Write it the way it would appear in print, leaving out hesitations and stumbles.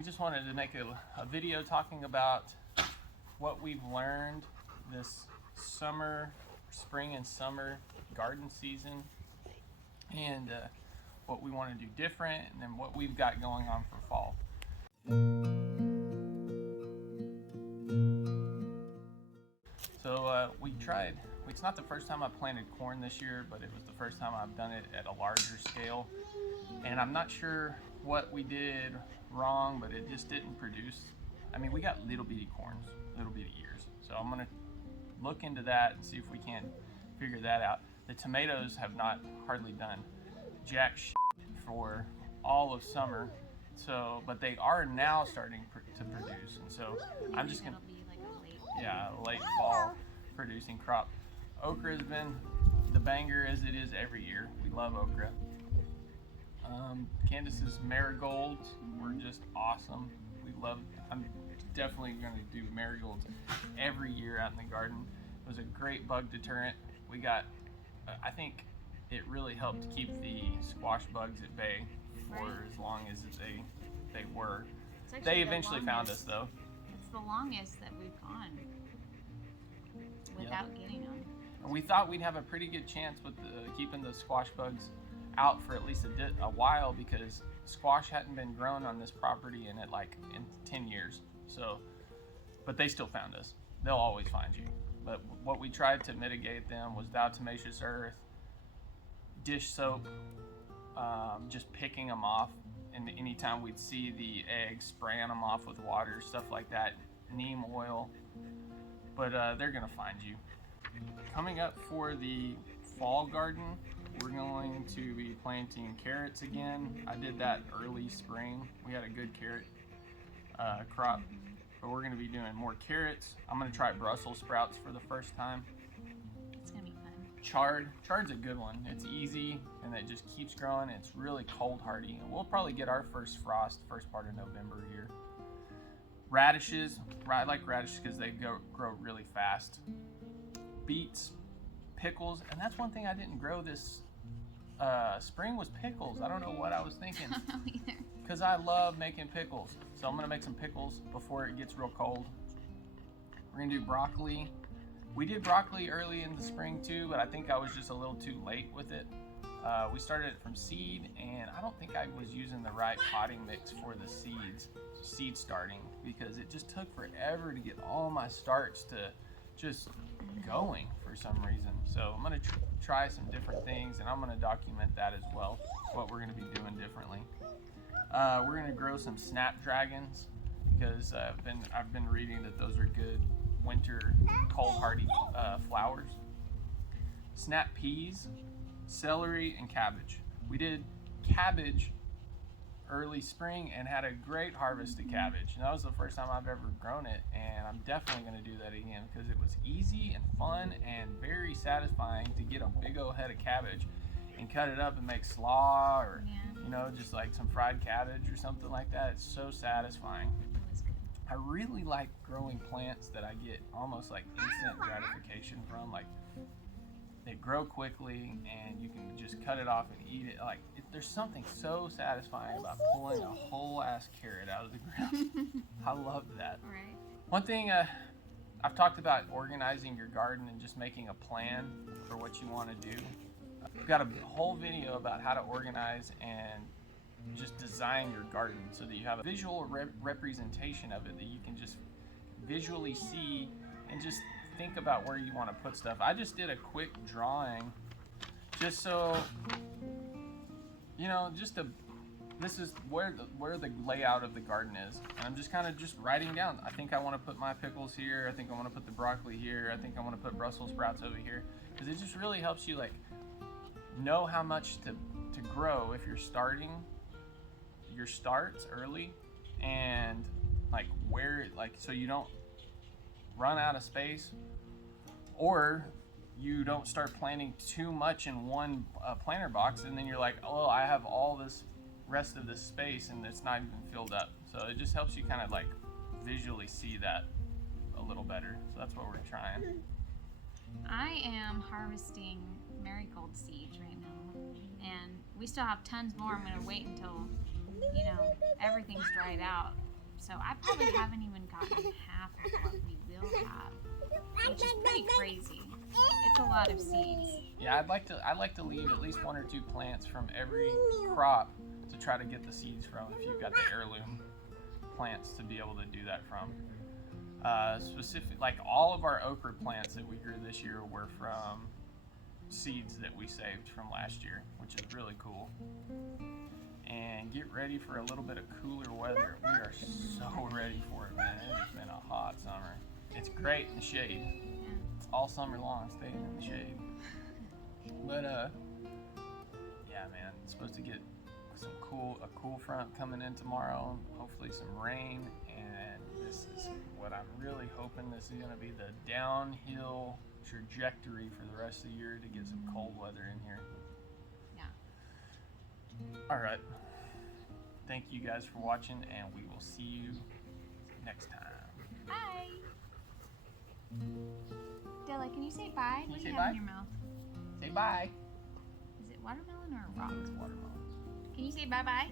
I just wanted to make a video talking about what we've learned this spring and summer garden season, and what we want to do different, and then what we've got going on for fall. So we tried, it's not the first time I planted corn this year, but it was the first time I've done it at a larger scale. And I'm not sure what we did wrong, but it just didn't produce. I mean, we got little bitty corns, little bitty ears. So I'm gonna look into that and see if we can't figure that out. The tomatoes have not hardly done jack shit for all of summer. So, but they are now starting to produce. And so I'm just gonna, late fall producing crop. Okra has been the banger as it is every year. We love okra. Candace's marigolds were just awesome. I'm definitely going to do marigolds every year out in the garden. It was a great bug deterrent. We got, I think it really helped keep the squash bugs at bay for as long as they were. They eventually found us though. It's the longest that we've gone without getting them. And we thought we'd have a pretty good chance with keeping the squash bugs out for at least a while, because squash hadn't been grown on this property in 10 years. So, but they still found us. They'll always find you. But what we tried to mitigate them was diatomaceous earth, dish soap, just picking them off, and anytime we'd see the eggs, spraying them off with water, stuff like that, neem oil. But they're gonna find you. Coming up for the fall garden, we're going to be planting carrots again. I did that early spring. We had a good carrot crop, but we're going to be doing more carrots. I'm going to try Brussels sprouts for the first time. It's going to be fun. Chard's a good one. It's easy and it just keeps growing. It's really cold hardy. And we'll probably get our first frost first part of November here. Radishes, I like radishes because they grow really fast. Beets, pickles, and that's one thing I didn't grow this spring was pickles. I don't know what I was thinking. I don't know either. Because I love making pickles. So I'm gonna make some pickles before it gets real cold. We're gonna do broccoli. We did broccoli early in the spring too, but I think I was just a little too late with it. We started it from seed, and I don't think I was using the right potting mix for the seed starting, because it just took forever to get all my starts to just going for some reason. So I'm going to try some different things, and I'm going to document that as well, what we're going to be doing differently. We're going to grow some snapdragons, because I've been reading that those are good winter cold hardy flowers. Snap peas, celery, and cabbage. We did cabbage early spring and had a great harvest of cabbage. And that was the first time I've ever grown it, and I'm definitely going to do that again, because it was easy and fun and very satisfying to get a big old head of cabbage and cut it up and make slaw, or just like some fried cabbage or something like that. It's so satisfying. I really like growing plants that I get almost like instant gratification from. Like, they grow quickly and you can just cut it off and eat it. There's something so satisfying about pulling a whole ass carrot out of the ground. I love that. Right. One thing I've talked about organizing your garden and just making a plan for what you want to do. I've got a whole video about how to organize and just design your garden so that you have a visual representation of it, that you can just visually see and just think about where you want to put stuff. I just did a quick drawing just so this is where the layout of the garden is, and I'm just kind of just writing down. I think I want to put my pickles here. I think I want to put the broccoli here. I think I want to put Brussels sprouts over here, because it just really helps you know how much to grow if you're starting your starts early, and so you don't run out of space, or you don't start planting too much in one planter box, and then you're like, oh, I have all this rest of this space and it's not even filled up. So it just helps you kind of visually see that a little better. So that's what we're trying. I am harvesting marigold seeds right now, and we still have tons more. I'm going to wait until everything's dried out so I probably haven't even gotten half of what we will have, which is pretty crazy. It's a lot of seeds. Yeah, I'd like to leave at least 1 or 2 plants from every crop to try to get the seeds from. If you've got the heirloom plants to be able to do that from. Like all of our okra plants that we grew this year were from seeds that we saved from last year, which is really cool. And get ready for a little bit of cooler weather. We are so ready for it, man. It has been a hot summer. It's great in the shade. It's all summer long staying in the shade. But yeah, man, it's supposed to get a cool front coming in tomorrow. Hopefully some rain, and this is what I'm really hoping. This is going to be the downhill trajectory for the rest of the year to get some cold weather in here. Yeah. All right. Thank you guys for watching, and we will see you next time. Bye. Della, can you say bye? Can What you do say you have bye? in your mouth? Say bye. Is it watermelon or a rock? It's watermelon. Can you say bye-bye?